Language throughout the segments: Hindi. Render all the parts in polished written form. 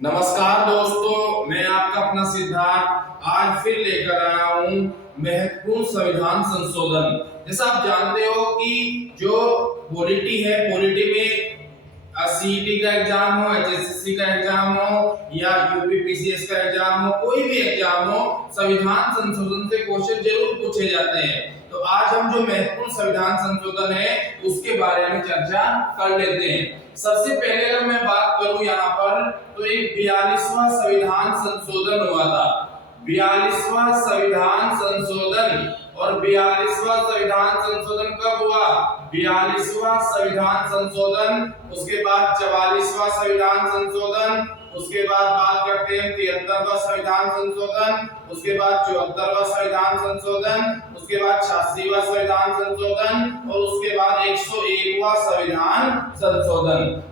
नमस्कार दोस्तों, मैं आपका अपना सिद्धार्थ आज फिर लेकर आया हूँ महत्वपूर्ण संविधान संशोधन। जैसा आप जानते हो कि जो पॉलिटी है, पॉलिटी में सीईटी का एग्जाम हो, एचएसएससी का एग्जाम हो या यूपीपीसीएस का एग्जाम हो, कोई भी एग्जाम हो, संविधान संशोधन से क्वेश्चन जरूर पूछे जाते हैं। तो आज हम जो महत्वपूर्ण संविधान संशोधन है उसके बारे में चर्चा कर लेते हैं। सबसे पहले अगर मैं बात करूं यहाँ पर, तो एक 42वां संविधान संशोधन हुआ था। 42वां संविधान संशोधन। और 42वां संविधान संशोधन कब हुआ? 42वां संविधान संशोधन, उसके बाद 44वां संविधान संशोधन, उसके बाद बात करते हैं 73वां संविधान संशोधन, उसके बाद 74वां संविधान संशोधन, उसके बाद 86वां संविधान संशोधन और उसके बाद 101वां संविधान संशोधन।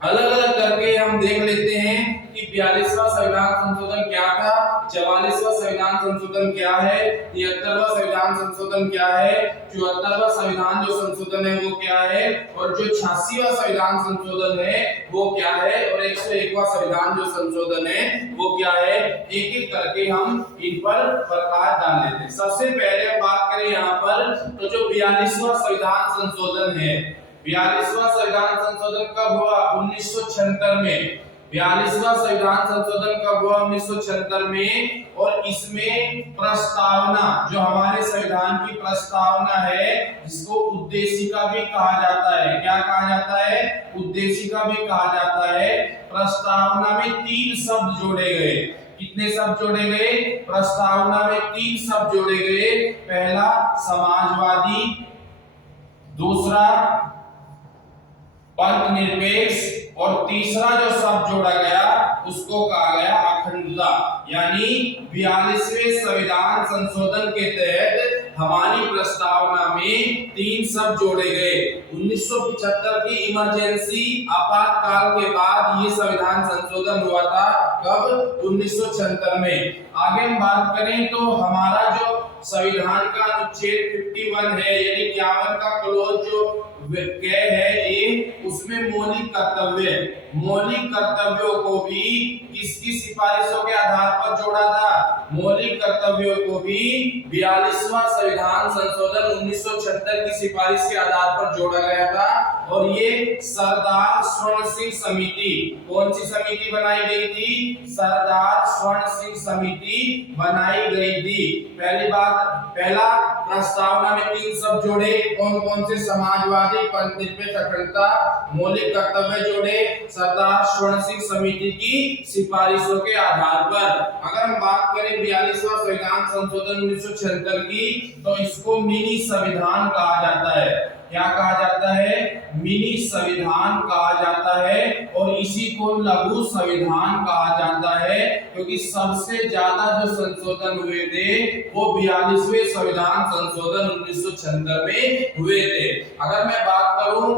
अलग अलग करके हम देख लेते हैं कि 42वां संविधान संशोधन क्या था, 44वां संविधान संशोधन क्या है, 73वां संविधान संशोधन क्या है, 74वां संविधान जो संशोधन है वो क्या है, और जो 86वां संविधान संशोधन है वो क्या है, और 101वां संविधान जो संशोधन है वो क्या है। एक एक करके हम इन पर प्रकाश डाल लेते हैं। सबसे पहले हम बात करें यहाँ पर, तो जो 42वां संविधान संशोधन है, 42वां संविधान संशोधन कब हुआ? 1976 में। 42वां संविधान संशोधन कब हुआ? 1976 में। और इसमें प्रस्तावना, जो हमारे संविधान की प्रस्तावना है, जिसको उद्देशिका भी कहा जाता है, क्या कहा जाता है? उद्देशिका भी कहा जाता है। प्रस्तावना में 3 शब्द जोड़े गए। कितने शब्द जोड़े गए? प्रस्तावना में 3 शब्द जोड़े गए। पहला समाजवादी, दूसरा पंथ निरपेक्ष, और तीसरा जो शब्द जोड़ा गया उसको कहा गया अखंडता। यानी 42वें संविधान संशोधन के तहत हमारी प्रस्तावना में 3 शब्द जोड़े गए। 1975 की इमरजेंसी आपातकाल के बाद ये संविधान संशोधन हुआ था। कब? 1976 में। आगे हम बात करें तो हमारा जो संविधान का अनुच्छेद 51 है, यानी 51 का क्लोज जो क्या है ये, उसमें मौलिक कर्तव्यों को भी किसकी सिफारिशों के आधार पर जोड़ा था? मौलिक कर्तव्यों को भी 42वां संविधान संशोधन 1976 की सिफारिश के आधार पर जोड़ा गया था। और ये सरदार स्वर्ण सिंह समिति, कौन सी समिति बनाई गई थी? सरदार स्वर्ण सिंह समिति बनाई गई थी। पहली बात, पहला प्रस्तावना में 3 शब्द जोड़े, कौन कौन से? समाजवादी, पंथ निरपेक्ष, अखंडता। मौलिक कर्तव्य जोड़े सरदार स्वर्ण सिंह समिति की सिफारिशों के आधार पर। अगर हम बात करें 42वां संविधान संशोधन 1976 की, तो इसको मिनी संविधान कहा जाता है। क्या कहा जाता है? मिनी संविधान कहा जाता है। और इसी को लघु संविधान कहा जाता है, क्योंकि सबसे ज्यादा जो संशोधन हुए थे वो 42वें संविधान संशोधन 1976 में हुए थे। अगर मैं बात करूं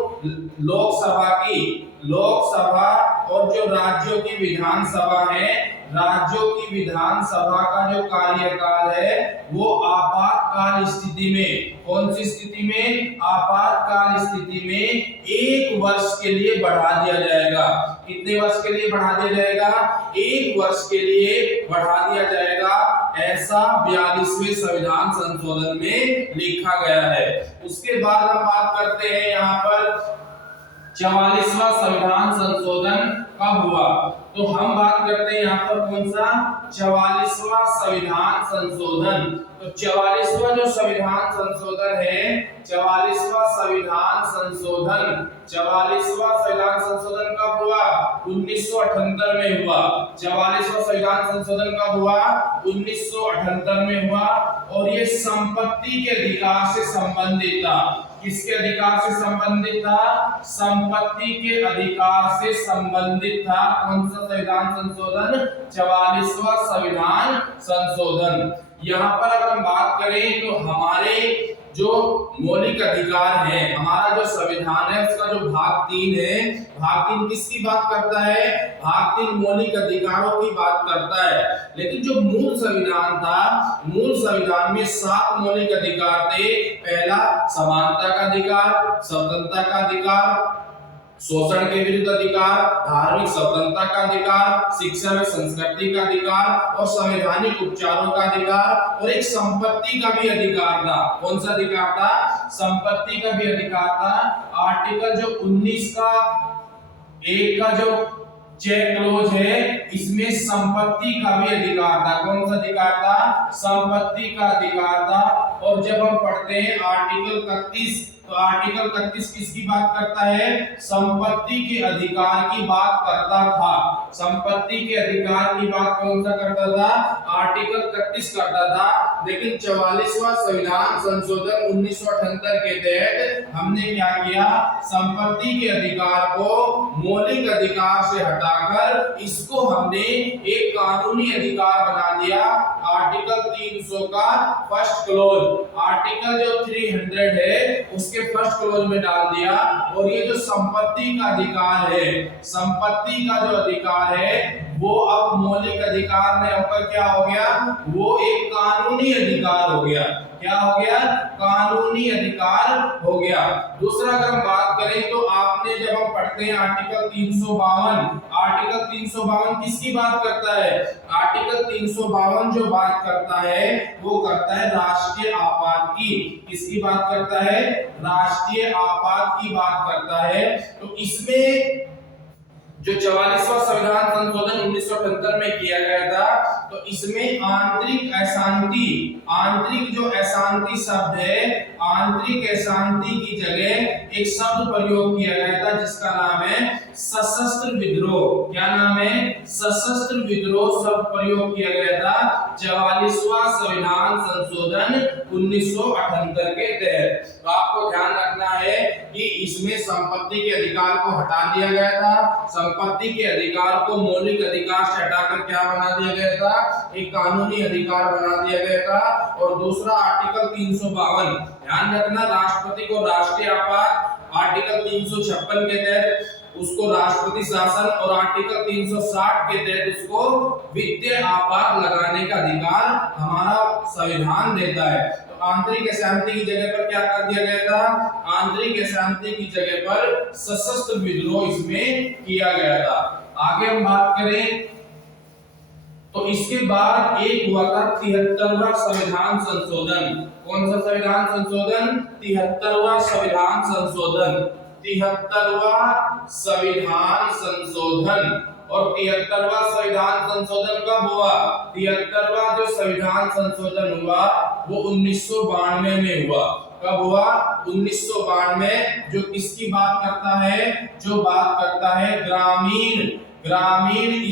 लोकसभा की, लोकसभा और जो राज्यों की विधानसभा है, राज्यों की विधानसभा का जो कार्यकाल है वो आपातकाल स्थिति में, कौन सी स्थिति में? आपातकाल स्थिति में 1 वर्ष के लिए बढ़ा दिया जाएगा। कितने वर्ष के लिए बढ़ा दिया जाएगा? 1 वर्ष के लिए बढ़ा दिया जाएगा। ऐसा 42वें संविधान संशोधन में लिखा गया है। उसके बाद हम बात करते हैं यहाँ पर 44वां संविधान संशोधन कब हुआ? तो हम बात करते हैं यहाँ पर कौन सा? 44वां संविधान संशोधन। तो 44वां जो संविधान संशोधन है, 44वां संविधान संशोधन, 44वां संविधान संशोधन कब हुआ? 1978 में हुआ। 44वां संविधान संशोधन कब हुआ? 1978 में हुआ। और ये संपत्ति के अधिकार से संबंधित था। किसके अधिकार से संबंधित था? संपत्ति के अधिकार से संबंधित था। कौन सा संविधान संशोधन? 44वां संविधान संशोधन। यहाँ पर अगर हम बात करें तो हमारे जो मौलिक अधिकार है, हमारा जो संविधान है उसका जो भाग 3 है, भाग 3 किसकी बात करता है? भाग 3 मौलिक अधिकारों की बात करता है। लेकिन जो मूल संविधान था, मूल संविधान में 7 मौलिक अधिकार थे। पहला समानता का अधिकार, स्वतंत्रता का अधिकार, शोषण के विरुद्ध अधिकार, धार्मिक स्वतंत्रता का अधिकार, शिक्षा में संस्कृति का अधिकार और संवैधानिक उपचारों का अधिकार, और एक संपत्ति का भी अधिकार था। कौन सा अधिकार था? संपत्ति का भी अधिकार था। आर्टिकल जो 19 का 1 का जो चेक क्लोज है, इसमें संपत्ति का भी अधिकार था। कौन सा अधिकार था? संपत्ति का अधिकार था। और जब हम पढ़ते हैं आर्टिकल 31, तो आर्टिकल 31 किसकी बात करता है? संपत्ति के अधिकार की बात करता था। संपत्ति के अधिकार की बात कौन सा करता था? आर्टिकल 31 करता था। लेकिन 44वां संविधान संशोधन 1978 के तहत हमने क्या किया? संपत्ति के अधिकार को मौलिक अधिकार से हटाकर इसको हमने एक कानूनी अधिकार बना दिया। आर्टिकल 300 का फर्स्ट क्लोज, आर्टिकल जो 300 है उसके फर्स्ट क्लोज में डाल दिया। और ये जो संपत्ति का अधिकार है, संपत्ति का जो अधिकार है वो अब मौलिक अधिकार में होकर क्या हो गया? वो एक कानूनी अधिकार हो गया। क्या हो गया? कानूनी अधिकार हो गया। दूसरा अगर हम बात करें तो आपने जब हम पढ़ते हैं आर्टिकल 352, आर्टिकल 352 किसकी बात करता है? आर्टिकल 352 जो बात करता है वो करता है राष्ट्रीय आपात की। किसकी बात करता है? राष्ट्रीय आपात की बात करता है। तो इसमें जो 44वां संविधान संशोधन 1978 में किया गया था, तो इसमें आंतरिक अशांति, आंतरिक जो अशांति शब्द है, आंतरिक अशांति की जगह एक शब्द प्रयोग किया गया था जिसका नाम है सशस्त्र विद्रोह। क्या नाम है? सशस्त्र विद्रोह शब्द प्रयोग किया गया था 44वां संविधान संशोधन 1978 के तहत। तो आपको ध्यान रखना है कि इसमें संपत्ति के अधिकार को हटा दिया गया था। संपत्ति के अधिकार को मौलिक अधिकार से हटाकर क्या बना दिया गया था? एक कानूनी अधिकार बना दिया गया था। और दूसरा आर्टिकल 352, ध्यान रखना, राष्ट्रपति को राष्ट्रीय आपात आर्टिकल 356 के तहत उसको राष्ट्रपति शासन और आर्टिकल 360 के तहत उसको वित्तीय आपात लगाने का अधिकार हमारा संविधान देता है। तो आंतरिक अशांति की जगह पर क्या कर दिया गया था? आंतरिक अशांति की जगह पर सशस्त्र विद्रोह इसमें किया गया था। आगे हम बात करें तो इसके बाद एक हुआ था 73वां संविधान संशोधन। कौन सा संविधान संशोधन? 73वां संविधान संशोधन। 73वां संविधान संशोधन। और 73वां संविधान संशोधन कब हुआ? 73वां जो संविधान संशोधन हुआ वो 1992 में हुआ। कब हुआ? 1992। जो किसकी बात करता है? जो बात करता है ग्रामीण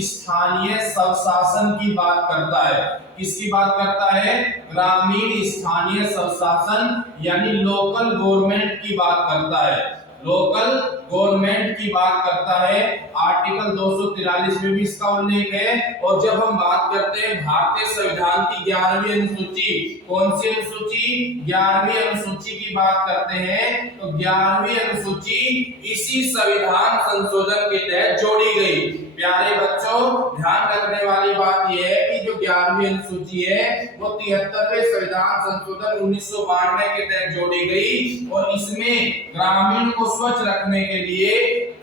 स्थानीय स्वशासन की बात करता है। किसकी बात करता है? ग्रामीण स्थानीय स्वशासन यानी लोकल गवर्नमेंट की बात करता है। लोकल गवर्नमेंट की बात करता है। आर्टिकल 243 में भी इसका उल्लेख है। और जब हम बात करते हैं भारतीय संविधान की 11वीं अनुसूची, कौन सी अनुसूची? 11वीं अनुसूची की बात करते हैं तो 11वीं अनुसूची इसी संविधान संशोधन के तहत जोड़ी गई। प्यारे बच्चों, ध्यान रखने वाली बात यह है कि जो 11वीं अनुसूची है वो 73वें संविधान संशोधन 1992 के तहत जोड़ी गई। और इसमें ग्रामीण को स्वच्छ रखने के लिए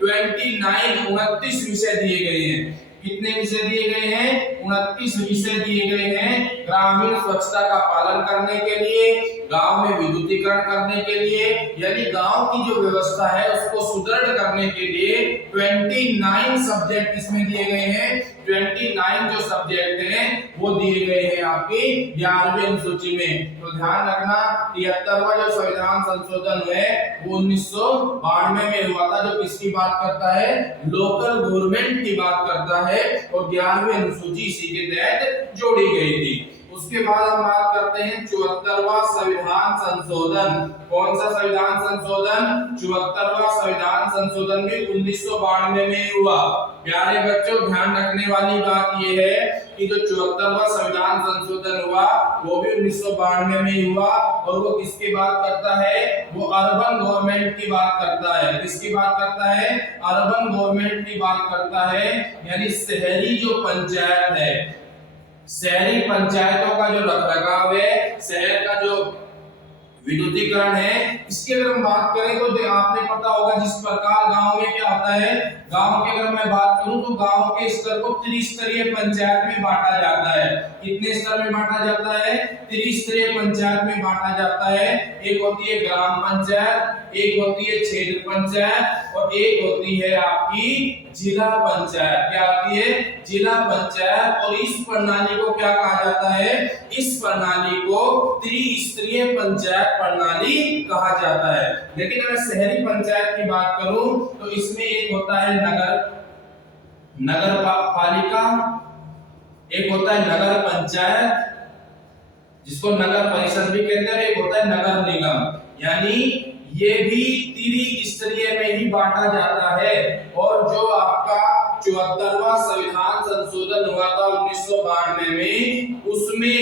29 विषय दिए गए हैं। कितने विषय दिए गए हैं? 29 विषय दिए गए हैं। ग्रामीण स्वच्छता का पालन करने के लिए, गांव में विद्युतीकरण करने के लिए, यानी गांव की जो व्यवस्था है उसको सुदृढ़ करने के लिए 29 सब्जेक्ट इसमें दिए गए हैं। 29 जो सब्जेक्ट हैं वो दिए गए हैं आपकी 11वीं अनुसूची में। तो ध्यान रखना, 73वां जो संविधान संशोधन है वो 1992 में हुआ था। जो किसकी बात करता है? लोकल गवर्नमेंट की बात करता है। और 11वीं अनुसूची इसी के तहत जोड़ी गई थी। उसके बाद हम बात करते हैं 74वां संविधान संशोधन। कौन सा संविधान संशोधन? 74वां संविधान संशोधन भी 1992 में हुआ। प्यारे बच्चों, ध्यान रखने वाली बात यह है कि जो 74वां संविधान संशोधन हुआ वो भी 1992 में ही हुआ। और वो किसकी बात करता है? वो अर्बन गवर्नमेंट की बात करता है। किसकी बात करता है? अर्बन गवर्नमेंट की बात करता है, यानी शहरी जो पंचायत है, शहरी पंचायतों का जो रखरखाव है, शहर का जो विद्युतीकरण है। इसकी अगर हम बात करें तो आपने पता होगा जिस प्रकार गांव में क्या होता है, गांव की अगर मैं बात करूं तो गांव के स्तर को त्रिस्तरीय पंचायत में बांटा जाता है। कितने स्तर में बांटा जाता है? त्रिस्तरीय पंचायत में बांटा जाता है। एक होती है ग्राम पंचायत, एक होती है क्षेत्र पंचायत और एक होती है आपकी जिला पंचायत। क्या होती है? जिला पंचायत। और इस प्रणाली को क्या कहा जाता है? इस प्रणाली को त्रिस्तरीय पंचायत प्रणाली कहा जाता है। लेकिन अगर शहरी पंचायत की बात करूं तो इसमें एक होता है नगर पालिका, एक होता है नगर पंचायत जिसको नगर परिषद भी कहते हैं, एक होता है नगर निगम। यानी ये भी त्रिस्तरीय में ही बांटा जाता है। और जो आपका 74वां संविधान संशोधन हुआ था 1992 में, उसमें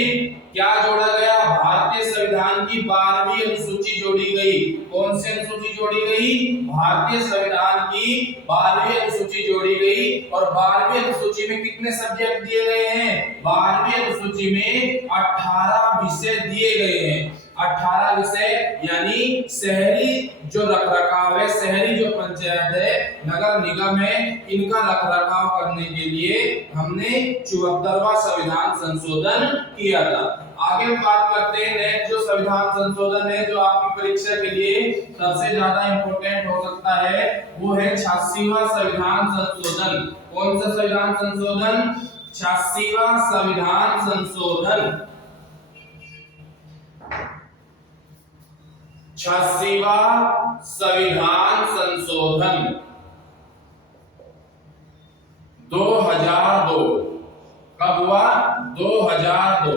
क्या जोड़ा गया? भारतीय संविधान की 12वीं अनुसूची जोड़ी गई। कौन सी अनुसूची जोड़ी गई? भारतीय संविधान की 12वीं अनुसूची जोड़ी गई। और 12वीं अनुसूची में कितने सब्जेक्ट दिए गए हैं? 12वीं अनुसूची में 18 विषय दिए गए हैं। 18 विषय, यानी शहरी जो रखरखाव है, शहरी जो पंचायत है, नगर निगम है, इनका रखरखाव करने के लिए हमने 74वां संविधान संशोधन किया था। आगे हम बात करते हैं नेक्स्ट जो संविधान संशोधन है जो आपकी परीक्षा के लिए सबसे ज्यादा इंपॉर्टेंट हो सकता है, वो है 86वां संविधान संशोधन। कौन सा संविधान संशोधन? 86वां संविधान संशोधन। 86वां संविधान संशोधन 2002। कब हुआ? 2002।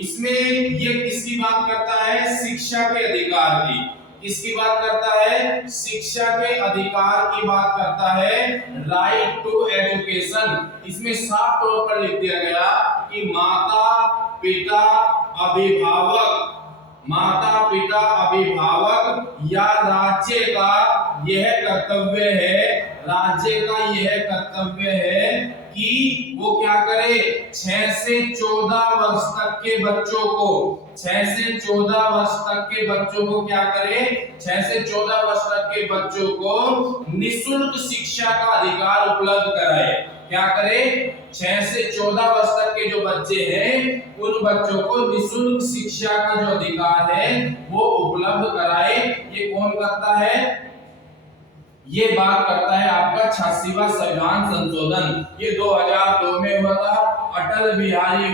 इसमें ये किसकी बात करता है? शिक्षा के अधिकार की। किसकी बात करता है? शिक्षा के अधिकार की बात करता है, राइट टू एजुकेशन। इसमें साफ तौर पर लिख दिया गया कि माता पिता अभिभावक या राज्य का यह कर्तव्य है कि वो क्या करे? 6 से 14 वर्ष तक के बच्चों को 6 से 14 वर्ष तक के बच्चों को क्या करे? 6 से 14 वर्ष तक के बच्चों को निःशुल्क शिक्षा का अधिकार उपलब्ध कराए। क्या करे? 6 से 14 वर्ष तक के जो बच्चे हैं उन बच्चों को निःशुल्क शिक्षा का जो अधिकार है वो उपलब्ध कराए। ये कौन करता है? ये बात करता है आपका 86वां संविधान संशोधन। ये 2002 में हुआ था। अटल बिहारी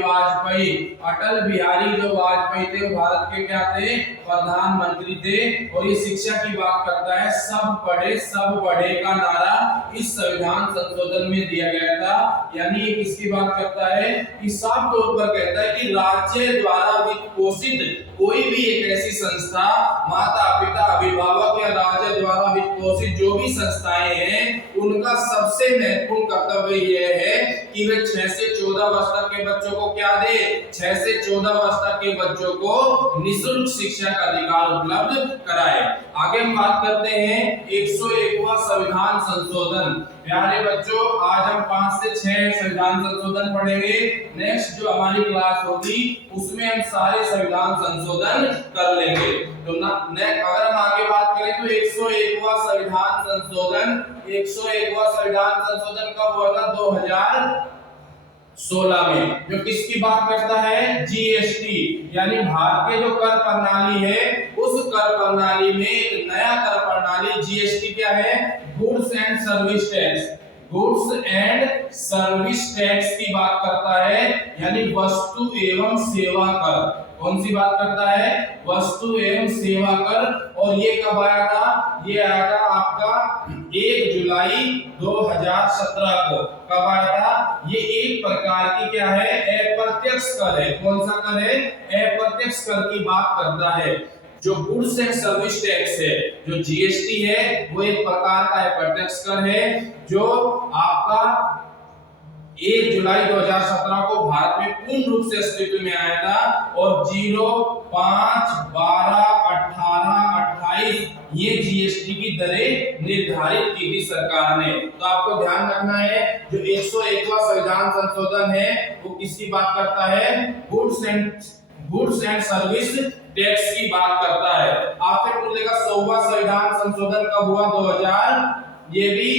जो वाजपेयी थे वो भारत के क्या थे? प्रधानमंत्री थे। और ये शिक्षा की बात करता है। सब पढ़े सब बढ़े का नारा इस संविधान संशोधन में दिया गया था। यानी ये किसकी बात करता है? कि साफ तौर पर कहता है कि राज्य द्वारा वित्त पोषित कोई भी एक ऐसी संस्था, माता पिता अभिभावक या राज्य द्वारा वित्त पोषित जो भी संस्थाएं हैं, उनका सबसे महत्वपूर्ण कर्तव्य यह है कि वे 6 से 14 वर्ष तक के बच्चों को क्या दे? 6 से 14 वर्ष तक के बच्चों को निःशुल्क शिक्षा का अधिकार उपलब्ध कराए। आगे हम बात करते हैं 101वां संविधान संशोधन। प्यारे बच्चों, आज हम 5 से 6 संविधान संशोधन पढ़ेंगे। नेक्स्ट जो हमारी क्लास होगी उसमें हम सारे संविधान संशोधन कर लेंगे। तो अगर हम आगे बात करें तो 101वां संविधान संशोधन 101वां संविधान संशोधन कब हुआ था? 2016 में। जो किसकी बात करता है? जीएसटी, यानी भारतीय जो कर प्रणाली है उस कर प्रणाली में एक नया कर प्रणाली जीएसटी क्या है? Goods and service tax. Goods and service tax की बात करता है, यानी वस्तु एवं सेवा कर। कौन सी बात करता है? वस्तु एवं सेवा कर। और ये कब आया था? ये आया था आपका 1 जुलाई 2017 को। कब आया था? ये एक प्रकार की क्या है? अप्रत्यक्ष कर है। कौन सा कर है? अप्रत्यक्ष कर की बात करता है। जो गुड्स एंड सर्विस टैक्स है, जो जीएसटी है, वो एक प्रकार का अप्रत्यक्ष कर है जो आपका 1 जुलाई 2017 को भारत में पूर्ण रूप से अस्तित्व में आया था। और 0, 5, 12, 18, 28 ये जीएसटी की दरें निर्धारित की थी सरकार ने। तो आपको ध्यान रखना है जो 101वां संविधान संशोधन है वो किसकी बात करता है? गुड्स एंड सर्विस टैक्स की बात करता है। आपने पूछेगा 100वां संविधान संशोधन कब हुआ? 2000। ये भी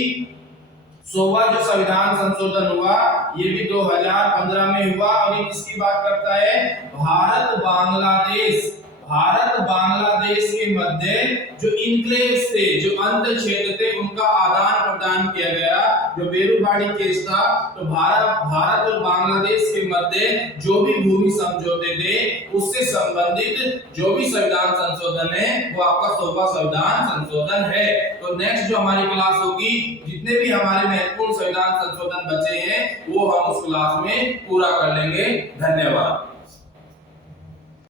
100वां जो संविधान संशोधन हुआ ये भी 2015 में हुआ और ये किसकी बात करता है? भारत बांग्लादेश के मध्य जो इनक्लेव्स थे, जो अंत क्षेत्र थे, उनका आदान प्रदान किया गया। जो बेरूबाड़ी केस था, तो भारत और बांग्लादेश के मध्य जो भी भूमि समझौते थे उससे संबंधित जो भी संविधान संशोधन है वो आपका 100वां संविधान संशोधन है। तो नेक्स्ट जो हमारी क्लास होगी, जितने भी हमारे महत्वपूर्ण संविधान संशोधन बचे हैं वो हम उस क्लास में पूरा कर लेंगे। धन्यवाद।